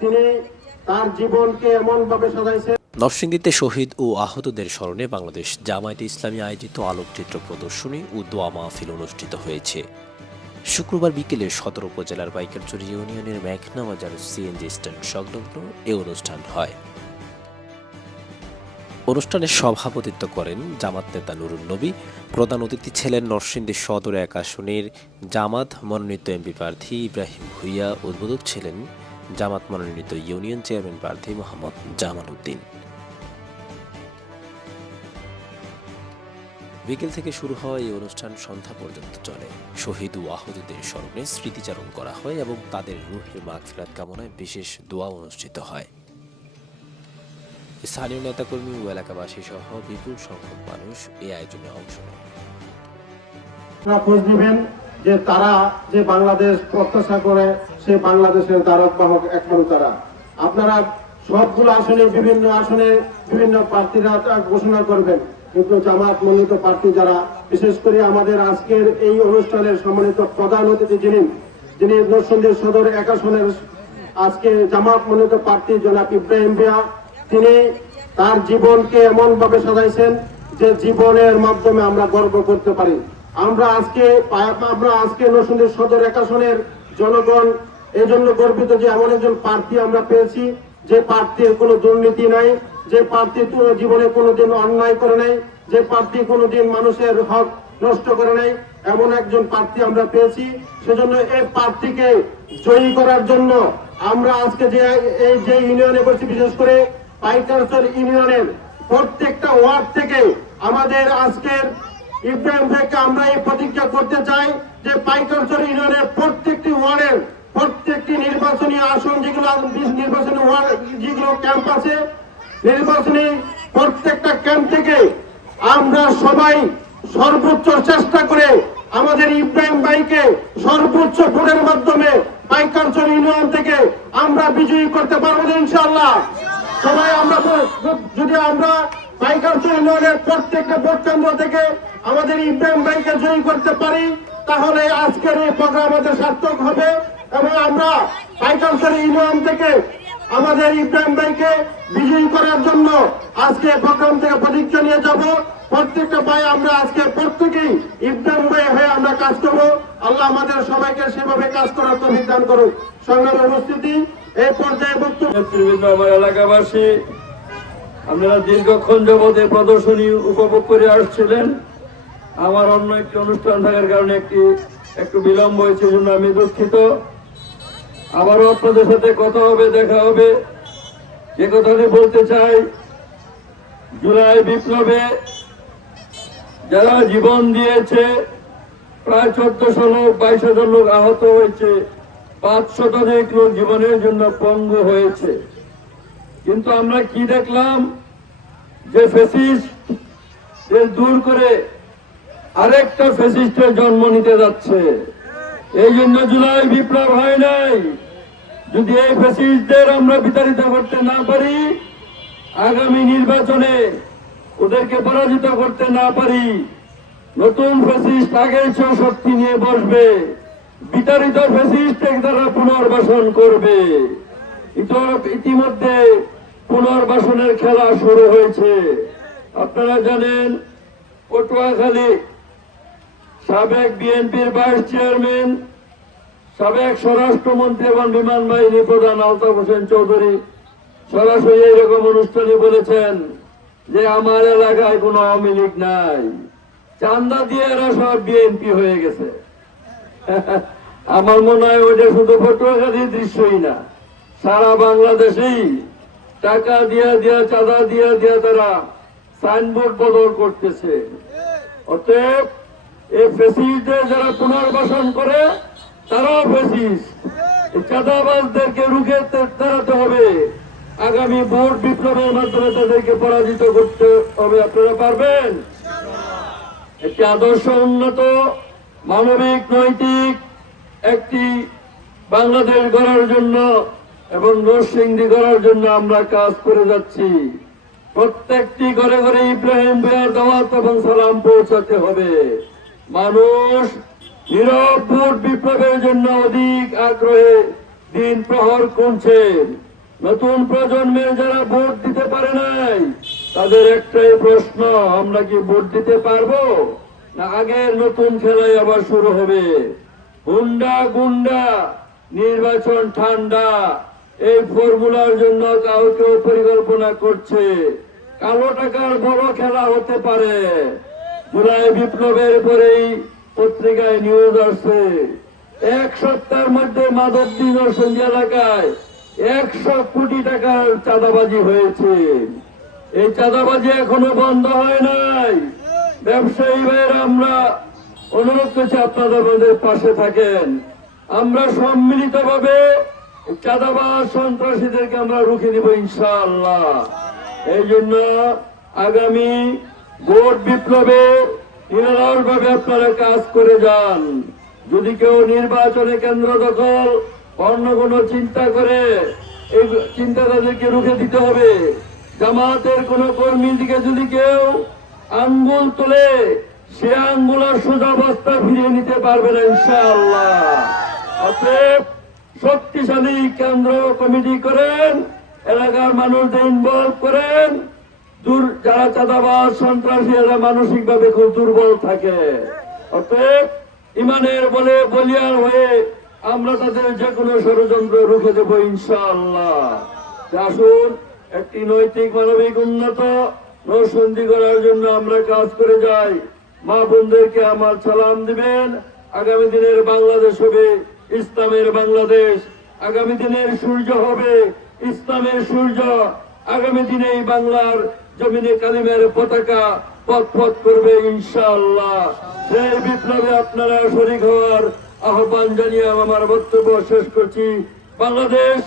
তিনি তার জীবনকে এমনভাবে সাজাইছেন। নরসিংদীতে শহীদ ও আহতদের স্মরণে বাংলাদেশ জামায়াতে ইসলামী আয়োজিত আলোকচিত্র প্রদর্শনী ও দোয়া মাহফিল অনুষ্ঠিত হয়েছে। শুক্রবার বিকেলে সদর উপজেলার পাইকারচুরি ইউনিয়নের মেঘনা বাজার সিএনজি স্ট্যান্ড সংলগ্ন এ অনুষ্ঠান হয়। অনুষ্ঠানে সভাপতিত্ব করেন জামাত নেতা নুরুন নবী। প্রধান অতিথি ছিলেন নরসিংদী সদর ১ আসনের জামাত মনোনীত এমপি প্রার্থী ইব্রাহিম ভূঁইয়া। উদ্বোধক ছিলেন জামাত মনোনীত ইউনিয়ন চেয়ারম্যান প্রার্থী মোহাম্মদ জামাল উদ্দিন। বিকেল থেকে শুরু হয় এই অনুষ্ঠান সন্ধ্যা পর্যন্ত চলে। শহীদ ও আহতদের স্মরণে স্মৃতিচারণ করা হয় এবং তাদের রুহের মাগফিরাত কামনায় বিশেষ দোয়া অনুষ্ঠিত হয়। স্থানীয় নেতাকর্মী ও এলাকাবাসী সহ বিপুল সংখ্যক মানুষ এই আয়োজনে অংশ নেন। খোঁজ নেবেন যে তারা যে বাংলাদেশ প্রত্যাশা করে সে বাংলাদেশের ধারক বাহক এখন তারা। আপনারা সবগুলো আসনে বিভিন্ন প্রার্থীরা ঘোষণা করবেন, কিন্তু জামাত মনোনীত প্রার্থী যারা, বিশেষ করে আমাদের আজকের এই অনুষ্ঠানের সম্মানিত প্রধান অতিথি যিনি নরসিংদী সদর ১ আসনের আজকে জামাত মনোনীত প্রার্থী জনাব ইব্রাহিম ভূঁইয়া, তিনি তার জীবনকে এমন ভাবে সাজাইছেন যে জীবনের মাধ্যমে আমরা গর্ব করতে পারি। আমরা আজকে নরসিংদী সদর ১ আসনের জনগণ এই জন্য গর্বিত যে এমন একজন প্রার্থী আমরা পেয়েছি, যে প্রার্থীর কোনো দুর্নীতি নাই, যে প্রার্থী জীবনে কোনোদিন অন্যায় করে নাই, যে প্রার্থী কোনোদিন মানুষের হক নষ্ট করে নাই, এমন একজন প্রার্থী আমরা পেয়েছি। সেজন্য এই প্রার্থীকে জয়ী করার জন্য আমরা আজকে যে ইউনিয়নে করছি, বিশেষ করে পাইকারচর ইউনিয়নের প্রত্যেকটা ওয়ার্ড থেকে আমাদের আজকের ইব্রাহিম ভাইকে আমরা এই প্রতিজ্ঞা করতে চাই যে পাইকারচর ইউনিয়নের প্রত্যেকটি ওয়ার্ডের প্রত্যেকটি নির্বাচনী আসন নির্বাচনী ওয়ার্ড যেগুলো ক্যাম্প আছে, নির্বাচনী প্রত্যেকটা ক্যাম্প থেকে আমরা সবাই সর্বোচ্চ চেষ্টা করে আমাদের ইব্রাহিম ভাইকে সর্বোচ্চ ভোটের মাধ্যমে পাইকারচর ইউনিয়ন থেকে আমরা বিজয়ী করতে পারবো ইনশাআল্লাহ। সবাই যদি আমরা পাইকারচর ইউনিয়নের প্রত্যেকটা ভোট কেন্দ্র থেকে আমাদের ইব্রাহিম ভাইকে জয়ী করতে পারি, তাহলে আজকের এই প্রোগ্রাম আমাদের সার্থক হবে এবং আমরা পাইকারচর ইউনিয়ন থেকে আমাদের ইব্রাহিম ভাইকে বিজয়ী করার জন্য আজকে প্রোগ্রাম থেকে প্রতিজ্ঞা নিয়ে যাব। প্রত্যেকটা ভাই আমরা আজকে প্রত্যেকেই ইব্রাহিম ভাই হয়ে আমরা কাজ করব। আল্লাহ আমাদের সবাইকে সেভাবে কাজ করার তৌফিক দান করুন। সংগ্রামী উপস্থিতি, এই পর্যায়ে বক্তব্য আমার এলাকাবাসী, আপনারা দীর্ঘক্ষণ যাবৎ এই প্রদর্শনী উপভোগ করে আসছিলেন। আমার অন্য একটি অনুষ্ঠান থাকার কারণে একটু বিলম্ব হয়েছে, জন্য আমি দুঃখিত। আবারও আপনাদের সাথে কথা হবে, দেখা হবে। যে কথাটি বলতে চাই, জুলাই বিপ্লবে যারা জীবন দিয়েছে, প্রায় 1400 লোক, 22,000 লোক আহত হয়েছে, 500 লোক জীবনের জন্য পঙ্গু হয়েছে। কিন্তু আমরা কি দেখলাম, যে ফ্যাসিস্ট দূর করে আরেকটা ফ্যাসিস্টের জন্ম নিতে যাচ্ছে। এই জন্য জুলাই বিপ্লব হয় নাই। যদি এই ফ্যাসিস্টদের আমরা বিতাড়িত করতে না পারি, আগামী নির্বাচনে ওদেরকে পরাজিত করতে না পারি, নতুন ফ্যাসিস্ট আগের চেয়ে শক্তি নিয়ে বসবে, বিতাড়িত ফ্যাসিস্টকে তারা পুনর্বাসন করবে। ইতিমধ্যে পুনর্বাসনের খেলা শুরু হয়েছে। আপনারা জানেন, পটুয়াখালী সাবেক বিএনপির ভাইস চেয়ারম্যান, সাবেক স্বরাষ্ট্রমন্ত্রী এবং বিমান বাহিনী প্রধান আলতাফ হোসেন চৌধুরী সরাসরি এইরকম অনুষ্ঠানে বলেছেন যে আমার এলাকায় কোনো আওয়ামী লীগ নাই, চান্দা দিয়ে এরা সব বিএনপি হয়ে গেছে। আমার মনে হয় ওইটা শুধু পটুয়াখালীর দৃশ্যই না, সারা বাংলাদেশেই টাকা দিয়া চাঁদা দিয়া তারা সাইনবোর্ড বদল করতেছে। অতএব এই ফ্যাসিস্টদের যারা পুনর্বাসন করে তারাও ফ্যাসিস্ট। চাঁদাবাজদেরকে রুখে দাঁড়াতে হবে। আগামী ভোট বিপ্লবের মাধ্যমে তাদেরকে পরাজিত করতে হবে। আপনারা পারবেন? একটি আদর্শ উন্নত, মানবিক, নৈতিক একটি বাংলাদেশ গড়ার জন্য এবং নরসিংদী গড়ার জন্য আমরা কাজ করে যাচ্ছি। প্রত্যেকটি ঘরে ঘরে ইব্রাহিম ভূঁইয়ার দাওয়াত এবং সালাম পৌঁছাতে হবে। মানুষ নীরব ভোট বিপ্লবের জন্য অধিক আগ্রহে দিন প্রহর গুনছে। নতুন প্রজন্মের যারা ভোট দিতে পারে নাই তাদের একটাই প্রশ্ন, আমরা কি ভোট দিতে পারবো, না আগের নতুন খেলাই আবার শুরু হবে? হুন্ডা গুন্ডা নির্বাচন ঠান্ডা, এই ফর্মুলার জন্য কেউ কেউ পরিকল্পনা করছে। কালো টাকার বড় খেলা হতে পারে। জুলাই বিপ্লবের পরেই পত্রিকায় নিউজ আসছে, 1 সপ্তাহের মধ্যে মাধবদী নরসিংদী এলাকায় 100 কোটি টাকার চাঁদাবাজি হয়েছে। এই চাঁদাবাজি এখনো বন্ধ হয় নাই। ব্যবসায়ী ভাইয়েরা, আমরা অনুরোধ করছি আপনাদের আমাদের পাশে থাকেন। আমরা সম্মিলিতভাবে চাঁদাবাজ সন্ত্রাসীদেরকে আমরা রুখে দিব ইনশাআল্লাহ। এই জন্য আগামী ভোট বিপ্লবে নিরলসভাবে আপনারা কাজ করে যান। যদি কেউ নির্বাচনে কেন্দ্র দখল অন্য কোনো চিন্তা করে, এই চিন্তা তাদেরকে রুখে দিতে হবে। জামাতের কোন কর্মীর দিকে যদি কেউ আঙ্গুল তোলে, সে আঙ্গুল আর সোজা অবস্থা ফিরিয়ে নিতে পারবে না ইনশাআল্লাহ। অতএব শক্তিশালী কেন্দ্র কমিটি করেন, এলাকার মানুষদের ইনভলভ করেন। যারা চাঁদাবাজ সন্ত্রাসী এরা মানসিক ভাবে খুব দুর্বল থাকে। অতএব ইমানের বলে বলিয়ান হয়ে আমরা তাদের যে কোনো ষড়যন্ত্র রুখে দেব ইনশাআল্লাহ। আসুন একটি নৈতিক মানবিক উন্নত নরসিংদী করার জন্য আমরা কাজ করে যাই। মা বোনদেরকে আমার সালাম দিবেন। আগামী দিনের বাংলাদেশ হবে ইসলামের বাংলাদেশ। আগামী দিনের সূর্য হবে ইসলামের সূর্য। আগামী দিনে এই বাংলার জমিনে কালিমের পতাকা পথ পথ করবে ইনশাআল্লাহ। সেই বিপ্লবে আপনারা শরীক হওয়ার আহ্বান জানিয়ে আমার বক্তব্য শেষ করছি। বাংলাদেশ